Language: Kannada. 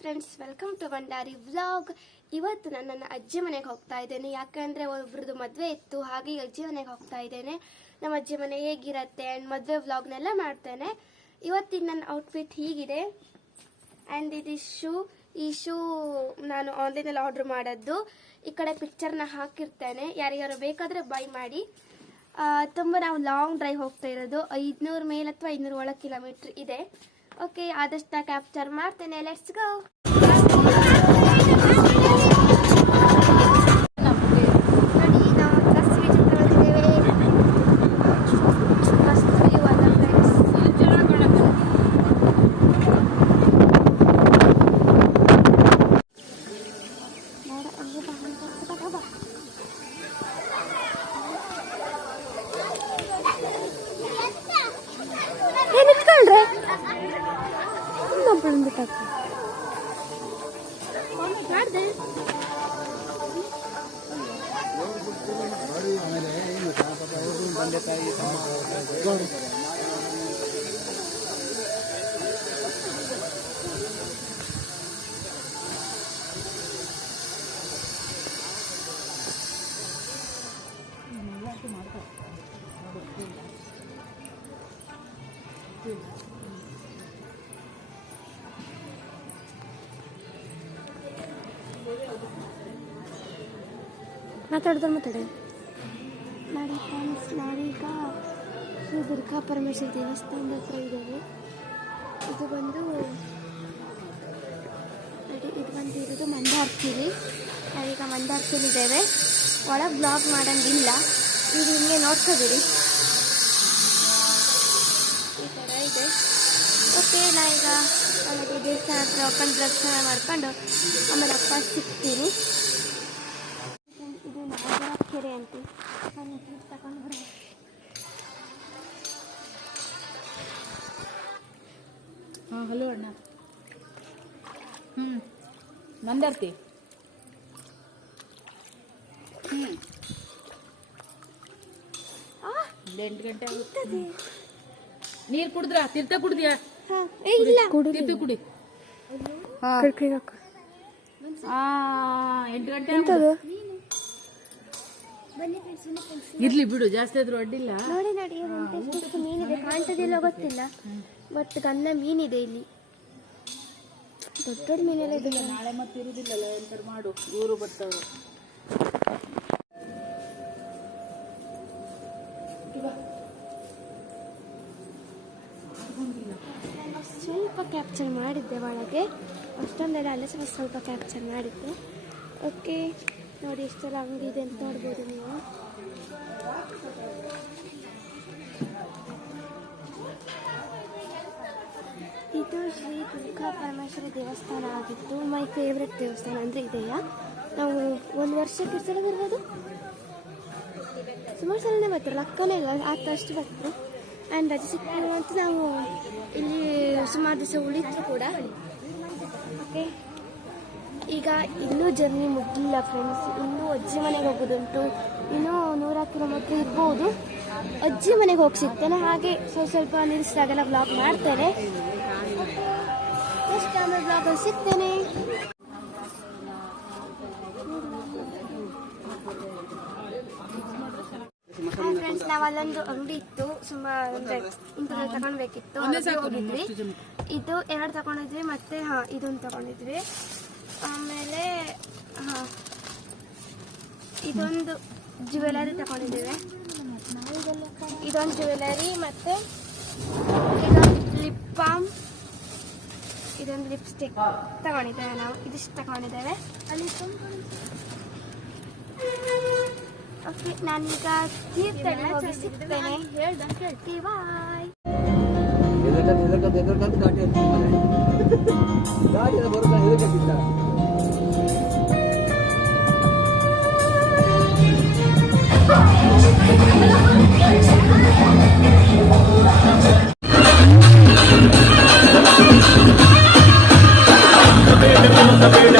Friends, welcome to Bhandari vlog. ಇವತ್ತು ನಾನು ನನ್ನ ಅಜ್ಜಿ ಮನೆಗೆ ಹೋಗ್ತಾ ಇದ್ದೇನೆ. ಯಾಕಂದರೆ ಒಬ್ರದ್ದು ಮದುವೆ ಇತ್ತು, ಹಾಗೆ ಅಜ್ಜಿ ಮನೆಗೆ ಹೋಗ್ತಾ ಇದ್ದೇನೆ. ನಮ್ಮ ಅಜ್ಜಿ ಮನೆ ಹೇಗಿರುತ್ತೆ ಆ್ಯಂಡ್ ಮದುವೆ ವ್ಲಾಗ್ನೆಲ್ಲ ಮಾಡ್ತೇನೆ. ಇವತ್ತಿನ ನನ್ನ ಔಟ್ಫಿಟ್ ಹೀಗಿದೆ. ಆ್ಯಂಡ್ ಇದು ಈ ಶೂ ನಾನು ಆನ್ಲೈನಲ್ಲಿ ಆರ್ಡ್ರ್ ಮಾಡೋದು. ಈ ಕಡೆ ಪಿಕ್ಚರ್ನ ಹಾಕಿರ್ತೇನೆ, ಯಾರಿಗಾರು ಬೇಕಾದರೆ ಬೈ ಮಾಡಿ. ತುಂಬ ನಾವು ಲಾಂಗ್ ಡ್ರೈವ್ ಹೋಗ್ತಾ ಇರೋದು, 500 ಮೇಲೆ ಅಥವಾ 500 ಒಳ ಕಿಲೋಮೀಟ್ರ್ ಇದೆ. ಓಕೆ, ಆದಷ್ಟು ಕ್ಯಾಪ್ಚರ್ ಮಾಡ್ತೇನೆ. Let's go. ನೋಡಿ, ನಾವು ಬಸ್ಸಿಗೆ ಚಿತ್ರ ಬಂದಿದ್ದೇವೆ. ಮಸ್ತ್ ವ್ಯೂ ಅಲ್ಲ ಫ್ರೆಂಡ್ಸ್. ಮಾತಾಡಿದ್ರೆ ಮಾತಾಡಿ ನೋಡಿ ಫ್ರೆಂಡ್ಸ್, ನಾವೀಗ ಶ್ರೀ ದುರ್ಗಾ ಪರಮೇಶ್ವರಿ ದೇವಸ್ಥಾನದ ಹತ್ರ ಇದ್ದೇವೆ. ಇದು ಬಂದು ಇರೋದು ಮಂದಾರ್ತಿಲಿ. ನಾವೀಗ ಮಂದಾರ್ತಿಲಿ ಇದ್ದೇವೆ. ಒಳಗೆ ಬ್ಲಾಗ್ ಮಾಡೋಂಗಿಲ್ಲ, ಈಗ ಹಿಂಗೆ ನೋಡ್ಕೋಬಿಡಿ. ಈ ಥರ ಇದೆ. ಓಕೆ, ನಾವೀಗ ಆಮೇಲೆ ದೇವಸ್ಥಾನ ಹತ್ರ ಹೋಗ್ಕೊಂಡು ದರ್ಶನ ಮಾಡ್ಕೊಂಡು ಆಮೇಲೆ ಅಪ್ಪ ಸಿಗ್ತೀನಿ. ಇದು ನಾಗರ ಕೆರೆ ಅಂತ ನಾನು ತಗೊಂಡು ಬರ. ಹಾಂ, ಹಲೋ ಅಣ್ಣ. ಮಂದಾರ್ತಿ. ಇಲ್ಲಿ 8 ಗಂಟೆ ಆಗುತ್ತದೆ. ನೀರು ಕುಡಿದ್ರ? ತೀರ್ಥ ಕುಡಿದ್ಯಾ? ಇಲ್ಲ, ತೀರ್ಥ ಕುಡಿ. 8 ಗಂಟೆ ಇರ್ಲಿ ಬಿಡು, ಜಾಸ್ತಿ ಆದ್ರೂ ಅಡ್ಡಿಲ್ಲ. ನೋಡಿ ನೋಡಿ, ಎಷ್ಟು ಮೀನಿದೆ, ಕಾಣ್ತದಿಲ್ಲ ಗೊತ್ತಿಲ್ಲ, ಬಟ್ ಗನ್ನ ಮೀನಿದೆ ಇಲ್ಲಿ. ದೊಡ್ಡ ದೊಡ್ಡ ಮೀನೆಲ್ಲ ಇದೆ. ನಾಳೆ ಮತ್ತೆ ಇರುದಿಲ್ಲಲ್ಲ, ಎಂತ ಮಾಡು, ಇವರು ಬರ್ತಾವ್ರು. ಸ್ವಲ್ಪ ಕ್ಯಾಪ್ಚರ್ ಮಾಡಿದ್ದೆ ಒಳಗೆ, ಅಷ್ಟೊಂದೆಲ್ಲ ಅಲ್ಲ, ಸ್ವಲ್ಪ ಕ್ಯಾಪ್ಚರ್ ಮಾಡಿದ್ದೆ. ಓಕೆ, ನೋಡಿ ಎಷ್ಟೆಲ್ಲ ಅಂಗಡಿ ಇದೆ ಅಂತ ನೋಡ್ಬೋದು ನೀವು. ಇದು ಶ್ರೀ ದುರ್ಗಾ ಪರಮೇಶ್ವರಿ ದೇವಸ್ಥಾನ ಆಗಿತ್ತು. ಮೈ ಫೇವ್ರೆಟ್ ದೇವಸ್ಥಾನ ಅಂದರೆ ಇದೆಯಾ. ನಾವು 1 ವರ್ಷಕ್ಕೆ ಸಲ ಬರ್ಬೋದು, ಸುಮಾರು ಸಲನೇ ಬರ್ತಾರೆ, ಲೆಕ್ಕನೇ ಇಲ್ಲ, ಅಷ್ಟು ಬರ್ತಾರೆ. ಆ್ಯಂಡ್ ರಜೆ ಸಿಕ್ಕಿಲ್ಲ ಅಂತ ನಾವು ಇಲ್ಲಿ ಸುಮಾರು ದಿವಸ ಉಳಿದ್ರು ಕೂಡ. ಓಕೆ, ಈಗ ಇನ್ನೂ ಜರ್ನಿ ಮುಗಿಲ್ಲ ಫ್ರೆಂಡ್ಸ್, ಇನ್ನೂ ಅಜ್ಜಿ ಮನೆಗೆ ಹೋಗೋದುಂಟು. ಇನ್ನೂ 100 ಕಿಲೋಮೀಟ್ರ್ ಇರ್ಬೋದು. ಅಜ್ಜಿ ಮನೆಗೆ ಹೋಗಿ ಸಿಗ್ತೇನೆ, ಹಾಗೆ ಸ್ವಲ್ಪ ನಿಲ್ಲಿಸಿದಾಗೆಲ್ಲ ಬ್ಲಾಗ್ ಮಾಡ್ತೇನೆ. ನೆಕ್ಸ್ಟ್ ಆಮೇಲೆ ಬ್ಲಾಗಲ್ಲಿ ಸಿಗ್ತೇನೆ. ಹಾಯ್ ಫ್ರೆಂಡ್ಸ್, ನಾವು ಅಲ್ಲೊಂದು ಅಂಗಡಿ ಇತ್ತು, ಸುಮಾರು ಅಂದರೆ ಇಂಥದ್ದು ತಗೊಳ್ಬೇಕಿತ್ತು, ಹೋಗಿದ್ವಿ. ಇದು 2 ತಗೊಂಡಿದ್ವಿ, ಮತ್ತೆ ಇದೊಂದು ತಗೊಂಡಿದ್ವಿ. ಆಮೇಲೆ ಇದೊಂದು ಜ್ಯುವೆಲರಿ ತಗೊಂಡಿದ್ದೇವೆ. ಇದೊಂದು ಜ್ಯುವೆಲರಿ, ಮತ್ತು ಇದೊಂದು ಲಿಪ್ ಬಾಮ್, ಇದೊಂದು ಲಿಪ್ಸ್ಟಿಕ್ ತಗೊಂಡಿದ್ದೇವೆ. ನಾವು ಇದಿಷ್ಟು ತಗೊಂಡಿದ್ದೇವೆ ಅಲ್ಲಿ. ಓಕೆ, ನಾನೀಗ ತೀರ್ಥಹಳ್ಳಿ ಹೋಗಿ ಸಿಗ್ತೇನೆ. ಹೇಳ್ದಂಗೆ ಬಾಯ್. ಬೇಡ